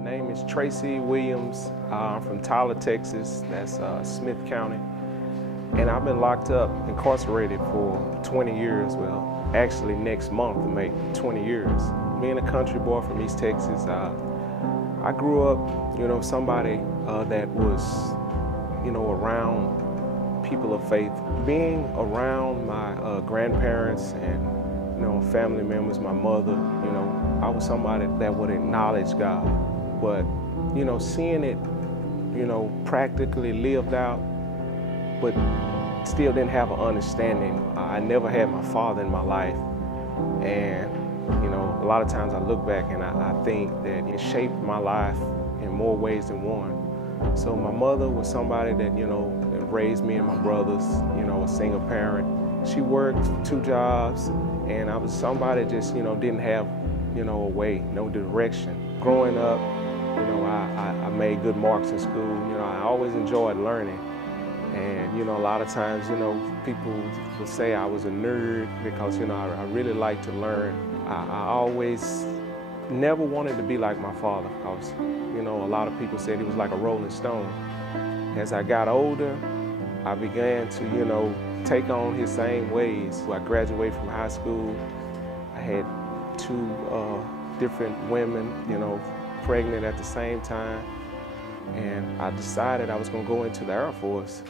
My name is Tracy Williams. I'm from Tyler, Texas. That's Smith County. And I've been locked up, incarcerated for 20 years. Well, actually next month will make 20 years. Being a country boy from East Texas, I grew up, somebody that was, around people of faith. Being around my grandparents and, family members, my mother, I was somebody that would acknowledge God. But, seeing it, practically lived out, but still didn't have an understanding. I never had my father in my life. And, a lot of times I look back and I think that it shaped my life in more ways than one. So my mother was somebody that, that raised me and my brothers, a single parent. She worked 2 jobs, and I was somebody that just, didn't have, a way, no direction. Growing up, I made good marks in school. I always enjoyed learning. And, a lot of times, people will say I was a nerd because, I really like to learn. I always never wanted to be like my father because, a lot of people said he was like a rolling stone. As I got older, I began to, take on his same ways. I graduated from high school. I had 2 different women, pregnant at the same time. And I decided I was going to go into the Air Force.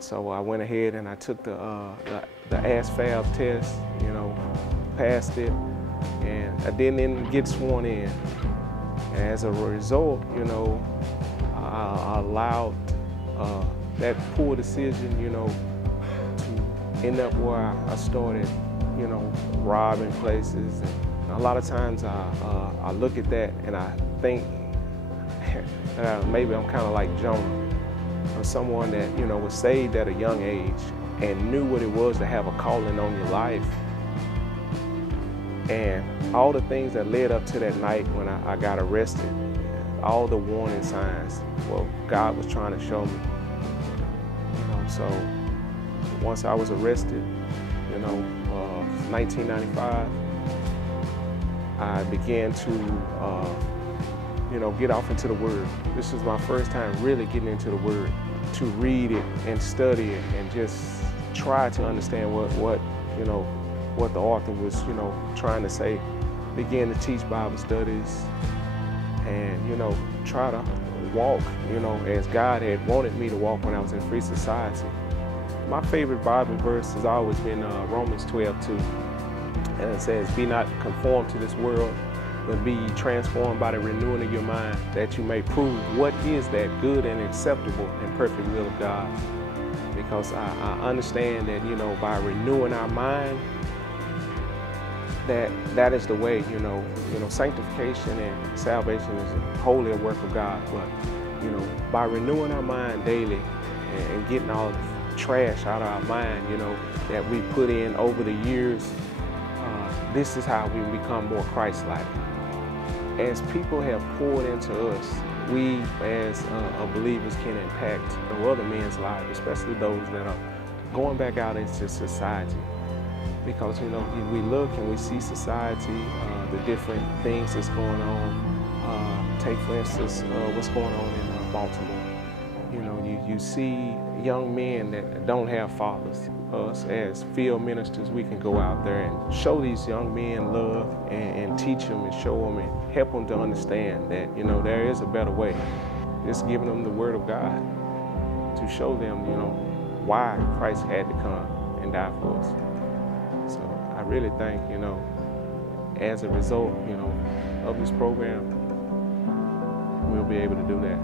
So I went ahead and I took the ASVAB test, passed it, and I didn't even get sworn in. And as a result, I allowed that poor decision, to end up where I started, robbing places. And a lot of times I look at that and I think maybe I'm kind of like Jonah. Or someone that, was saved at a young age and knew what it was to have a calling on your life. And all the things that led up to that night when I got arrested, all the warning signs, well, God was trying to show me. So once I was arrested, 1995, I began to get off into the Word. This was my first time really getting into the Word, to read it and study it and just try to understand what the author was, trying to say. Began to teach Bible studies and, try to walk, as God had wanted me to walk when I was in Free Society. My favorite Bible verse has always been Romans 12:2. And it says, "Be not conformed to this world, but be ye transformed by the renewing of your mind, that you may prove what is that good and acceptable and perfect will of God." Because I understand that, by renewing our mind, that is the way, sanctification and salvation is wholly a work of God. But, by renewing our mind daily and getting all the trash out of our mind, that we put in over the years, this is how we become more Christ-like. As people have poured into us, we as believers can impact other men's lives, especially those that are going back out into society. Because, we look and we see society, the different things that's going on. Take, for instance, what's going on in Baltimore. You see young men that don't have fathers. Us as field ministers, we can go out there and show these young men love and teach them and show them and help them to understand that, there is a better way. Just giving them the Word of God to show them, why Christ had to come and die for us. So I really think, as a result, of this program, we'll be able to do that.